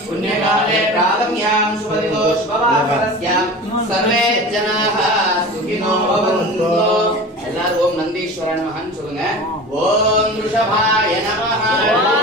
पुण्यकाले प्रारम्यां शुभदिनो शुभवासरस्यां सर्वे जनाः सुखिनो भवन्तु எல்லாரும் ஓம் நந்தீஸ்வராய நமஹ சொல்லுங்க ஓம் ऋषभाय नमः